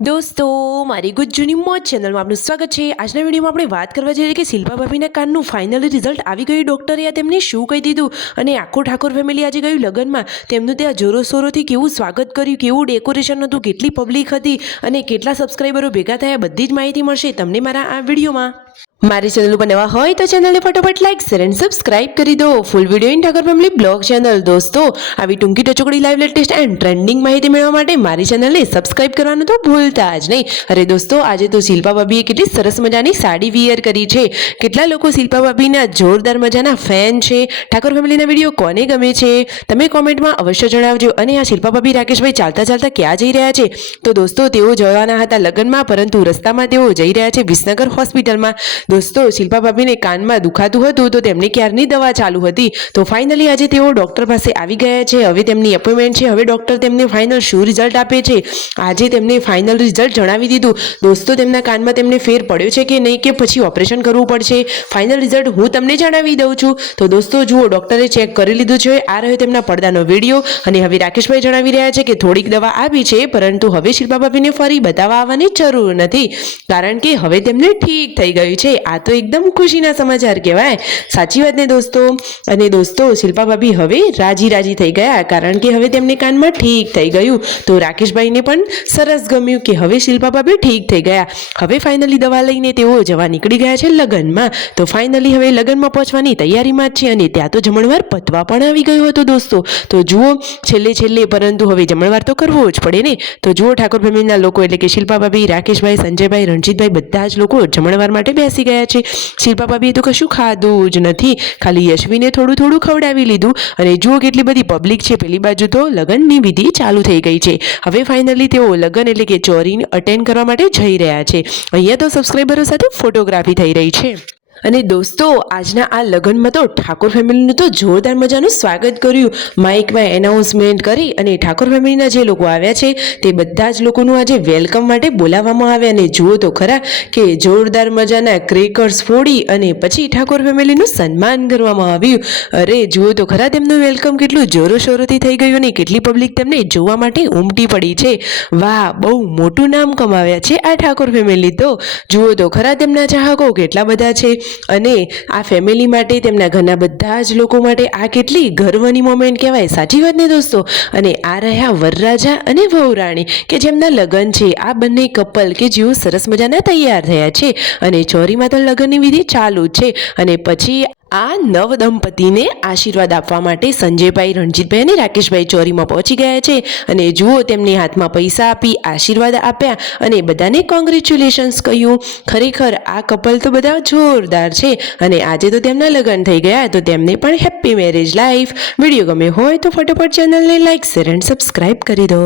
દોસ્તો મારી ગુજ્જુની મોજ ચેનલમાં આપનું સ્વાગત છે। આજના વિડીયોમાં આપણે વાત કરવા જઈએ કે શિલ્પા ભાભીના કાનનું ફાઇનલી રિઝલ્ટ આવી ગયું। ડૉક્ટરે તેમને શું કહી દીધું અને આખું ઠાકોર ફેમિલી આજે ગયું લગ્નમાં, તેમનું ત્યાં જોરોશોરોથી કેવું સ્વાગત કર્યું, કેવું ડેકોરેશન હતું, કેટલી પબ્લિક હતી અને કેટલા સબસ્ક્રાઈબરો ભેગા થયા, બધી જ માહિતી મળશે તમને મારા આ વિડીયોમાં। મારી ચેનલ ઉપર નવા હોય તો ચેનલને ફટાફટ લાઈક શેર એન્ડ સબસ્ક્રાઇબ કરી દો। Full video in Thakor family blog channel. દોસ્તો આવી ટૂંકી ટચોકડી લાઈવ લેટેસ્ટ એન્ડ ટ્રેન્ડિંગ માહિતી મેળવવા માટે મારી ચેનલને સબસ્ક્રાઇબ કરવાનું તો ભૂલતા જ નહીં। અરે દોસ્તો આજે તો શિલ્પા ભાભીએ કેટલી સરસ મજાની સાડી વિયર કરી છે। કેટલા લોકો શિલ્પા ભાભીના જોરદાર મજાના ફેન છે? ઠાકોર ફેમિલીના વિડીયો કોને ગમે છે તમે કોમેન્ટમાં અવશ્ય જણાવજો। અને આ શિલ્પા ભાભી રાકેશભાઈ ચાલતા ચાલતા ક્યાં જઈ રહ્યા છે? તો દોસ્તો તેઓ જવાના હતા લગ્નમાં, પરંતુ રસ્તામાં તેઓ જઈ રહ્યા છે વિસનગર હોસ્પિટલમાં। દોસ્તો શિલ્પા ભાભીને કાનમાં દુખાતું હતું તો તેમની ક્યારની દવા ચાલુ હતી, તો ફાઇનલી આજે તેઓ ડૉક્ટર પાસે આવી ગયા છે। હવે તેમની એપોઇન્ટમેન્ટ છે, હવે ડૉક્ટર તેમને ફાઇનલ શું રિઝલ્ટ આપે છે આજે તેમને ફાઇનલ રિઝલ્ટ જણાવી દીધું। દોસ્તો તેમના કાનમાં તેમને ફેર પડ્યો છે કે નહીં, કે પછી ઓપરેશન કરવું પડશે, ફાઇનલ રિઝલ્ટ હું તમને જણાવી દઉં છું। તો દોસ્તો જુઓ, ડૉક્ટરે ચેક કરી લીધું છે। આ રહ્યો તેમના પડદાનો વિડીયો। અને હવે રાકેશભાઈ જણાવી રહ્યા છે કે થોડીક દવા આપી છે, પરંતુ હવે શિલ્પા ભાભીને ફરી બતાવવા આવવાની જરૂર નથી, કારણ કે હવે તેમને ઠીક થઈ ગયું છે। આ તો એકદમ ખુશીના સમાચાર કહેવાય, સાચી વાત ને દોસ્તો। અને દોસ્તો શિલ્પા ભાભી હવે રાજી થઈ ગયા, કારણ કે હવે તેમને કાનમાં ઠીક થઈ ગયું। તો રાકેશભાઈને પણ સરસ ગમ્યું કે હવે શિલ્પા ભાભી ઠીક થઈ ગયા। હવે ફાઇનલી દવા લઈને તેઓ જવા નીકળી ગયા છે લગ્નમાં। તો ફાઇનલી હવે લગ્નમાં પહોંચવાની તૈયારીમાં જ છે, અને ત્યાં તો જમણવાર પતવા પણ આવી ગયો હતો દોસ્તો। તો જુઓ છેલ્લે પરંતુ હવે જમણવાર તો કરવો જ પડે ને। તો જુઓ ઠાકોર ફેમિલીના લોકો એટલે કે શિલ્પા ભાભી, રાકેશભાઈ, સંજયભાઈ, રણજીતભાઈ બધા જ લોકો જમણવાર માટે બેસી ગયા છે। શિલ્પા ભાભીએ તો કશું ખાધું જ નથી, ખાલી યશવીને થોડું ખવડાવી લીધું। અને જુઓ કેટલી બધી પબ્લિક છે, પેલી બાજુ તો લગ્નની વિધિ ચાલુ થઈ ગઈ છે। હવે ફાઇનલી તેઓ લગ્ન એટલે કે ચોરી અટેન્ડ કરવા માટે જઈ રહ્યા છે। અહીંયા તો સબસ્ક્રાઈબરો સાથે ફોટોગ્રાફી થઈ રહી છે। અને દોસ્તો આજના આ લગ્નમાં તો ઠાકોર ફેમિલીનું તો જોરદાર મજાનું સ્વાગત કર્યું, માઇકમાં એનાઉન્સમેન્ટ કરી અને ઠાકોર ફેમિલીના જે લોકો આવ્યા છે તે બધા જ લોકોનું આજે વેલકમ માટે બોલાવવામાં આવ્યા। અને જુઓ તો ખરા કે જોરદાર મજાના ક્રેકર્સ ફોડી અને પછી ઠાકોર ફેમિલીનું સન્માન કરવામાં આવ્યું। અરે જુઓ તો ખરા તેમનું વેલકમ કેટલું જોરોશોરોથી થઈ ગયું અને કેટલી પબ્લિક તેમને જોવા માટે ઉમટી પડી છે। વાહ, બહુ મોટું નામ કમાવ્યા છે આ ઠાકોર ફેમિલી। તો જુઓ તો ખરા તેમના ચાહકો કેટલા બધા છે, અને આ ફેમિલી માટે તેમના ઘરના બધા જ લોકો માટે આ કેટલી ગર્વની મોમેન્ટ કહેવાય, સાચી વાત ને દોસ્તો। અને આ રહ્યા વરરાજા અને વહુરાણી કે જેમના લગ્ન છે, આ બંને કપલ કે જેઓ સરસ મજાના તૈયાર થયા છે, અને ચોરીમાં તો લગ્નની વિધિ ચાલુ જ છે। અને પછી આ નવ દંપતીને આશીર્વાદ આપવા માટે સંજયભાઈ, રણજીતભાઈ અને રાકેશભાઈ ચોરીમાં પહોંચી ગયા છે। અને જુઓ તેમની હાથમાં પૈસા આપી આશીર્વાદ આપ્યા અને બધાને કોંગ્રેચ્યુલેશન્સ કહ્યું। ખરેખર આ કપલ તો બધા જોરદાર છે, અને આજે તો તેમના લગ્ન થઈ ગયા, તો તેમને પણ હેપી મેરેજ લાઈફ। વિડીયો ગમે હોય તો ફટાફટ ચેનલને લાઈક શેર એન્ડ સબસ્ક્રાઈબ કરી દો।